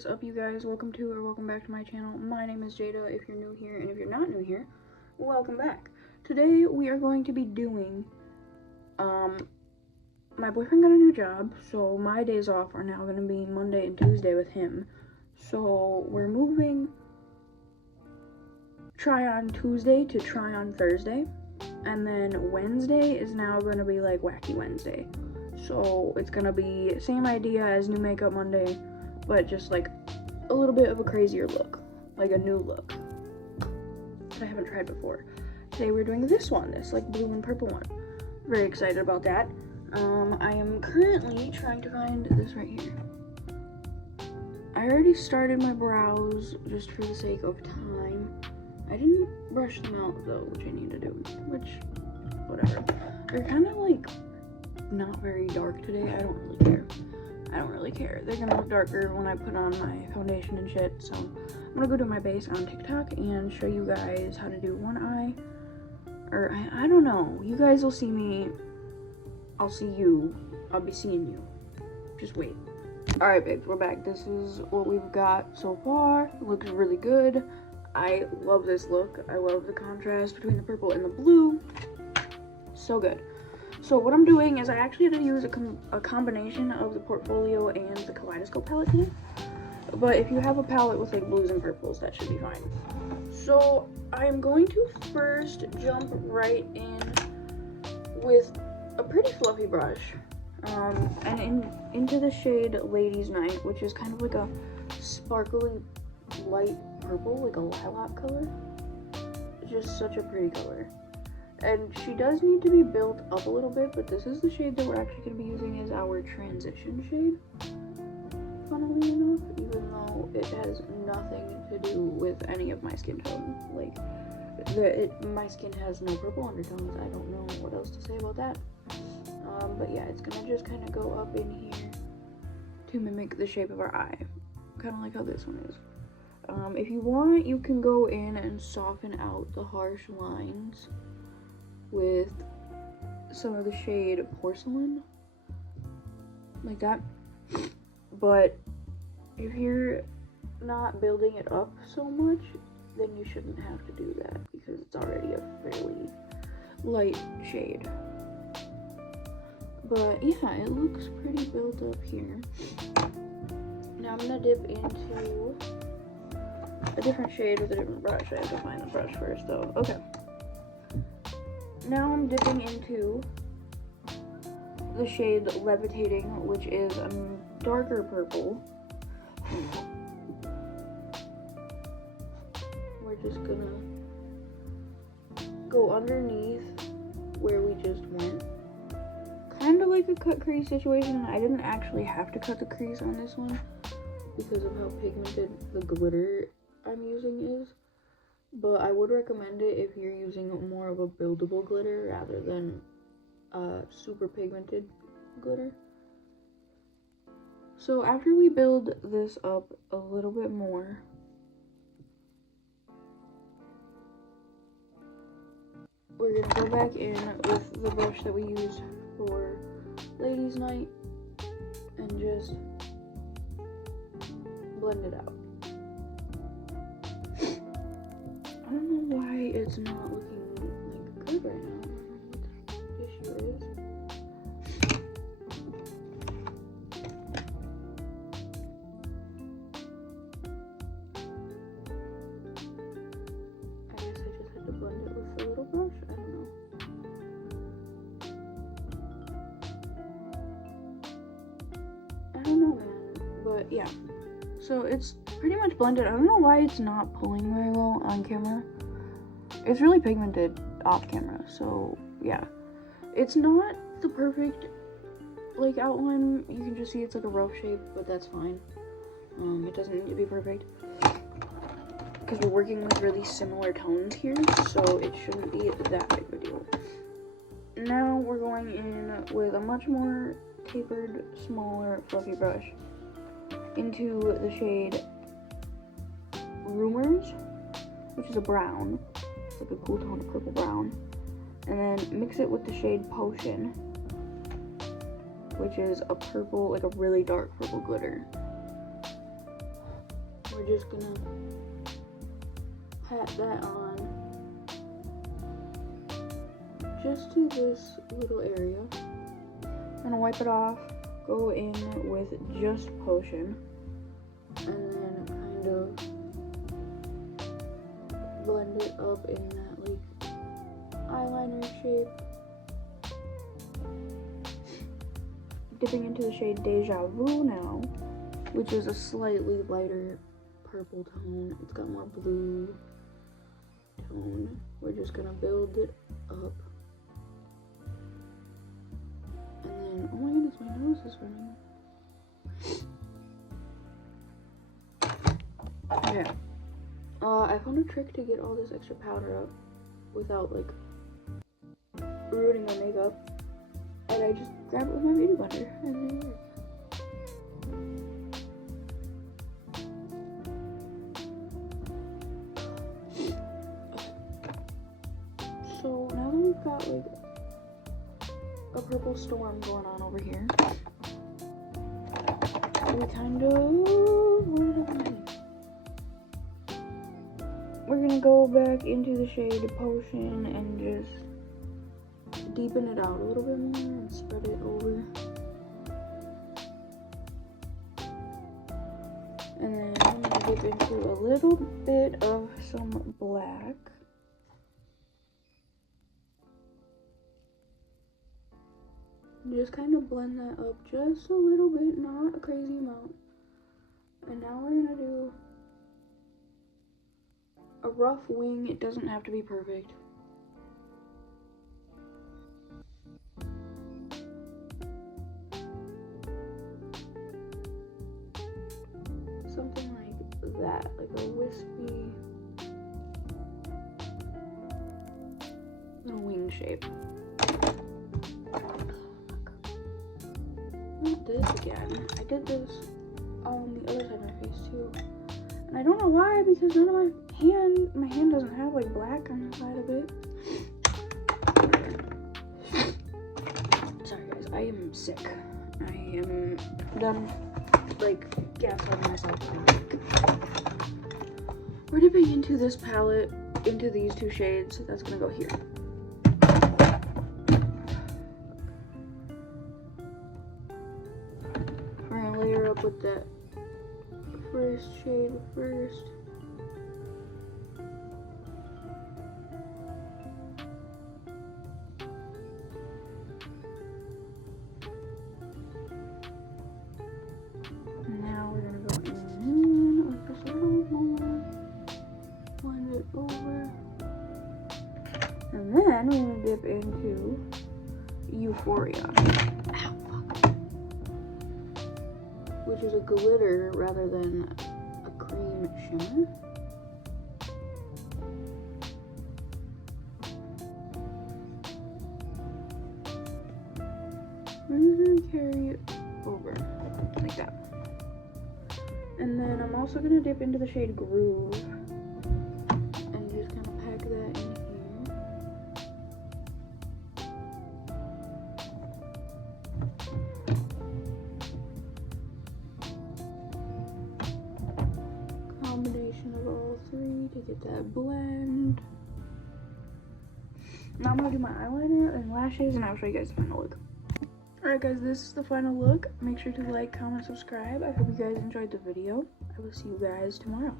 is up, you guys? Welcome to or welcome back to my channel. My name is Jaida if you're new here, and if you're not new here, welcome back. Today we are going to be doing my boyfriend got a new job, so my days off are now going to be Monday and Tuesday with him. So we're moving try on Tuesday to try on Thursday, and then Wednesday is now going to be like Wacky Wednesday. So it's going to be same idea as New Makeup Monday, but just like a little bit of a crazier look, like a new look that I haven't tried before. Today we're doing this one, this like blue and purple one. Very excited about that. I am currently trying to find this right here. I already started my brows just for the sake of time. I didn't brush them out though, which I need to do, which, whatever. They're kind of like not very dark today. I don't really care. They're gonna look darker when I put on my foundation and shit. So I'm gonna go do my base on TikTok and show you guys how to do one eye. Or I don't know. You guys will see me. I'll see you. I'll be seeing you. Just wait. Alright, babes, we're back. This is what we've got so far. It looks really good. I love this look. I love the contrast between the purple and the blue. So good. So what I'm doing is I actually had to use a combination of the Portfolio and the Kaleidoscope palette today. But if you have a palette with like blues and purples, that should be fine. So I'm going to first jump right in with a pretty fluffy brush. And into the shade Ladies Night, which is kind of like a sparkly light purple, like a lilac color. Just such a pretty color. And she does need to be built up a little bit, but this is the shade that we're actually going to be using as our transition shade, funnily enough, even though it has nothing to do with any of my skin tone. Like, my skin has no purple undertones. I don't know what else to say about that. But yeah, it's going to just kind of go up in here to mimic the shape of our eye. Kind of like how this one is. If you want, you can go in and soften out the harsh lines with some of the shade Porcelain, like that. But if you're not building it up so much, then you shouldn't have to do that because it's already a fairly light shade. But yeah, it looks pretty built up here. Now I'm gonna dip into a different shade with a different brush. I have to find the brush first though. Okay. Now I'm dipping into the shade Levitating, which is a darker purple. We're just gonna go underneath where we just went. Kind of like a cut crease situation. I didn't actually have to cut the crease on this one because of how pigmented the glitter I'm using is. But I would recommend it if you're using more of a buildable glitter rather than super pigmented glitter. So after we build this up a little bit more, we're gonna go back in with the brush that we used for Ladies Night and just blend it out. I don't know why it's not looking like good right now. I don't know what the issue is. I guess I just had to blend it with the little brush. I don't know. I don't know, man. But yeah. So it's pretty much blended. I don't know why it's not pulling very well on camera. It's really pigmented off camera, so yeah. It's not the perfect like outline. You can just see it's like a rough shape, but that's fine. It doesn't need to be perfect because we're working with really similar tones here, so it shouldn't be that big of a deal. Now we're going in with a much more tapered, smaller, fluffy brush into the shade Rumors, which is a brown. It's like a cool tone of purple brown. And then mix it with the shade Potion, which is a purple, like a really dark purple glitter. just gonna pat that on just to this little area. I'm gonna wipe it off, go in with just potion, and then kind of blend it up in that like eyeliner shape. Dipping into the shade Deja Vu now, which is a slightly lighter purple tone. It's got more blue tone. We're just gonna build it up. And then, oh my goodness, my nose is running. Okay. I found a trick to get all this extra powder up without like ruining my makeup. And I just grab it with my beauty blender and there it is. So now that we've got like a purple storm going on over here, we kind of, we're gonna go back into the shade Potion and just deepen it out a little bit more and spread it over. And then I'm gonna dip into a little bit of some black. And just kind of blend that up just a little bit, not a crazy amount. And now we're gonna do a rough wing. It doesn't have to be perfect. Something like that, like a wispy little wing shape. Not this again. I did this on the other side of my face too. And I don't know why, because none of my hand doesn't have like black on the side of it. Sorry guys, I am sick. I am done like gaslighting myself. We're dipping into this palette, into these two shades. That's gonna go here. We're gonna layer up with that first shade first. And then we're gonna dip into Euphoria. Ow, fuck. Which is a glitter rather than a cream shimmer. We're just gonna carry it over like that. And then I'm also gonna dip into the shade Groove and just kind of pack that in here. Combination of all three to get that blend. Now I'm gonna do my eyeliner and lashes and I'll show you guys the final look. Alright guys, this is the final look. Make sure to like, comment, subscribe. I hope you guys enjoyed the video. I will see you guys tomorrow.